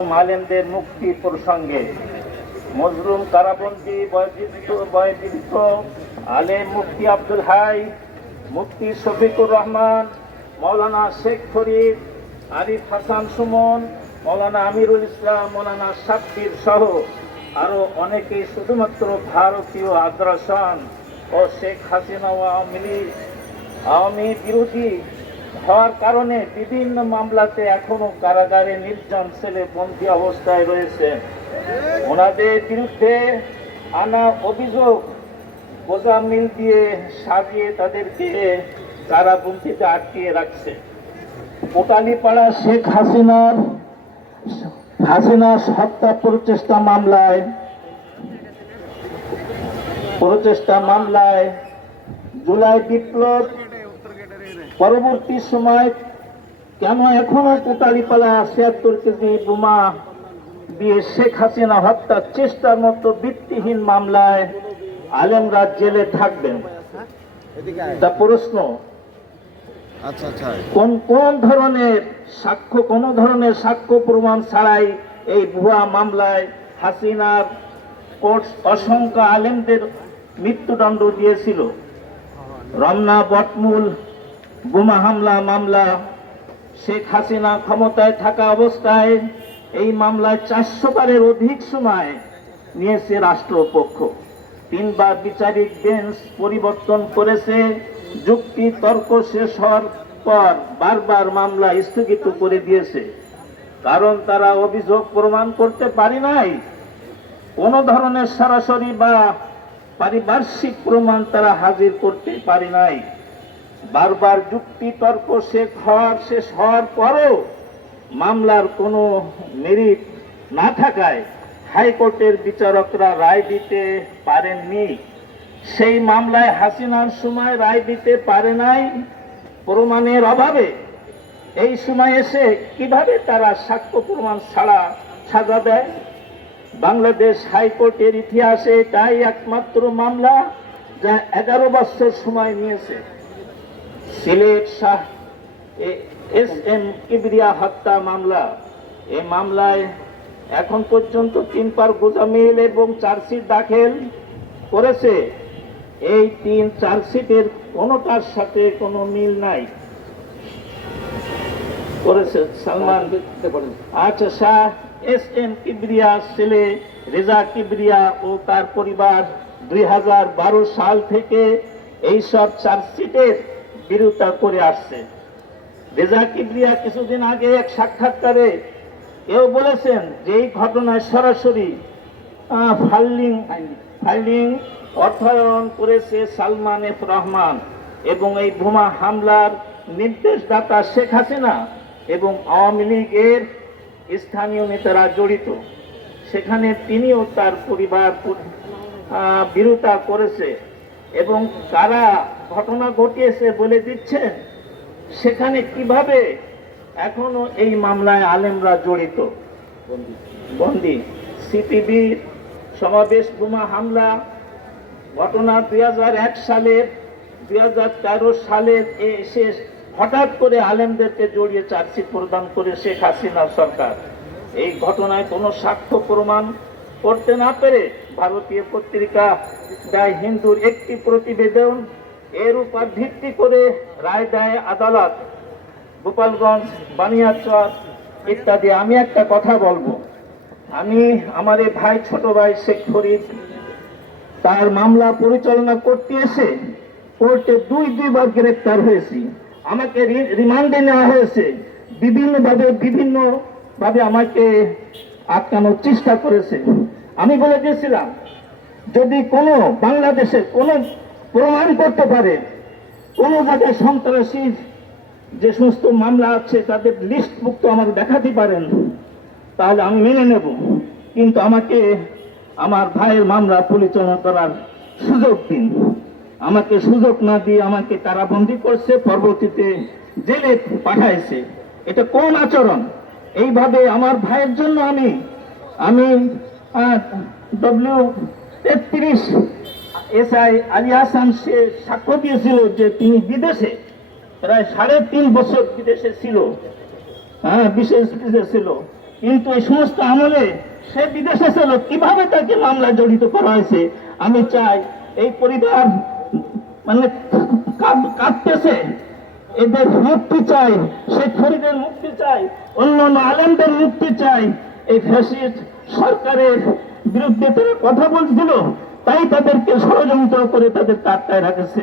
আলেমদের মুক্তি প্রসঙ্গে মজলুম কারাবন্দী বয়োবৃদ্ধ আলেম মুফতি আব্দুল হাই, মুফতি শফিকুর রহমান, মৌলানা শেখ ফরিদ, আরিফ হাসান সুমন, মৌলানা আমিরুল ইসলাম, মৌলানা সাব্বির সহ আরো অনেকেই শুধুমাত্র ভারতীয় আগ্রাসন ও শেখ হাসিনা ও আওয়ামী বিরোধী হওয়ার কারণে বিভিন্ন মামলাতে এখনো কারাগারে নির্জন সেলে বন্দী অবস্থায় রয়েছে। ওনাদের বিরুদ্ধে আনা অভিযোগ গোজামিল দিয়ে সাজিয়ে তাদেরকে কারাবন্দিতে আটকিয়ে রাখছে। কোটালীপাড়া শেখ হাসিনা হত্যা প্রচেষ্টা মামলায় জুলাই বিপ্লব পরবর্তী সময় কেন এখনো কোটালীপাড়া ৭৬ কেজি বোমা দিয়ে শেখ হাসিনা হত্যার চেষ্টার মতো ভিত্তিহীন মামলায় আলেমরা জেলে থাকবেন? তা প্রশ্ন, কোন ধরনের সাক্ষ্য প্রমাণ ছাড়াই এই ভুয়া মামলায় হাসিনার কোর্ট অসংখ্য আলেমদের মৃত্যুদণ্ড দিয়েছিল? রমনা বটমূল বোমা হামলা মামলা, শেখ হাসিনা ক্ষমতায় থাকা অবস্থায় এই মামলায় 400 বারের অধিক সময় নিয়েছে রাষ্ট্রপক্ষ। 3 বার বিচারিক বেঞ্চ পরিবর্তন করেছে। যুক্তি তর্ক শেষ হওয়ার পর বারবার মামলা স্থগিত করে দিয়েছে, কারণ তারা অভিযোগ প্রমাণ করতে পারে নাই। কোন ধরনের সরাসরি বা পারিপার্শ্বিক প্রমাণ তারা হাজির করতে পারে নাই। বারবার যুক্তি তর্ক শেষ হওয়ার পরও মামলার কোনো মেরিট না থাকায় হাইকোর্টের বিচারকরা রায় দিতে পারেননি। সেই মামলায় হাসিনার সময় রায় দিতে পারে নাই প্রমাণের অভাবে। এই সময় এসে কিভাবে তারা সাক্ষ্য প্রমাণ ছাড়া সাজা দেয়? বাংলাদেশ হাইকোর্টের ইতিহাসে এটাই একমাত্র মামলা যা 11 বছর সময় নিয়েছে। সিলেট শাহ এস.এম. কিবরিয়া হত্যা মামলা, এই মামলায় এখন পর্যন্ত 3 বার গোজামিল এবং চার্জশিট দাখিল করেছে। এই 3 চার্জশিটের কোনোটার সাথে কোনো মিল নাই করেছে সালমান। আচ্ছা, শাহ এস.এম. কিবরিয়া ছেলে রেজা কিবরিয়া ও তার পরিবার 2012 সাল থেকে এইসব চার্জশিটের বিরোধিতা করে আসছে। রেজা কিবরিয়া কিছুদিন আগে এক সাক্ষাৎকারে এও বলেছেন যে এই ঘটনায় সরাসরি ফাইলিং অর্থায়ন করেছে সালমান এফ রহমান এবং এই বোমা হামলার নির্দেশদাতা শেখ হাসিনা এবং আওয়ামী লীগের স্থানীয় নেতারা জড়িত। সেখানে তিনিও তার পরিবার বিরোধিতা করেছে এবং কারা ঘটনা ঘটিয়েছে বলে দিচ্ছেন। সেখানে কিভাবে এখনো এই মামলায় আলেমরা জড়িত, বন্দী? সিপিবির সমাবেশ বোমা হামলা ঘটনা 2001 সালের 2013 সালের এসে হঠাৎ করে আলেমদেরকে জড়িয়ে চার্জশিট প্রদান করে শেখ হাসিনা সরকার। এই ঘটনায় কোনো সাক্ষ্য প্রমাণ করতে না পেরে ভারতীয় পত্রিকা দ্য হিন্দুর একটি প্রতিবেদন এর উপর ভিত্তি করে রায় দেয় আদালত। গোপালগঞ্জ, বানিয়াচর ইত্যাদি। আমি একটা কথা বলবো, আমার এই ভাই, ছোট ভাই শেখ ফরিদ, তার মামলা পরিচালনা করতে এসে কোর্টে দুইবার গ্রেপ্তার হয়েছি। আমাকে রিমান্ডে নেওয়া হয়েছে। বিভিন্নভাবে আমাকে আটকানোর চেষ্টা করেছে। আমি বলে দিয়েছিলাম, যদি কোনো বাংলাদেশে কোনো প্রমাণ করতে পারে কোনো জায়গায় সন্ত্রাসী যে সমস্ত মামলা আছে তাদের লিস্টভুক্ত আমাকে দেখাতে পারেন, তাহলে আমি মেনে নেব। কিন্তু আমাকে আমার ভাইয়ের মামলা পরিচালনা করার সুযোগ দিন। আমাকে সুযোগ না দিয়ে আমাকে কারাবন্দী করছে, পরবর্তীতে জেলে পাঠাইছে। এটা কোন আচরণ? এইভাবে আমার ভাইয়ের জন্য আমি W33 এসআই আলী হাসান সে সাক্ষ্য দিয়েছিল যে তিনি বিদেশে প্রায় 3.5 বছর বিদেশে ছিল, বিশেষ ছিল। কিন্তু এই সমস্ত আমলে সে বিদেশে ছিল, কিভাবে তাকে মামলায় জড়িত করা হয়েছে। আমি চাই এই পরিবার মানে কাঁদতেছে, এদের মুক্তি চাই, শেখ ফরিদের মুক্তি চাই, অন্যান্য আলেমদের মুক্তি চাই। এই ফ্যাসিস্ট সরকারের বিরুদ্ধে তারা কথা বলছিল, তাই তাদেরকে ষড়যন্ত্র করে তাদের কাটটায় রাখেছে।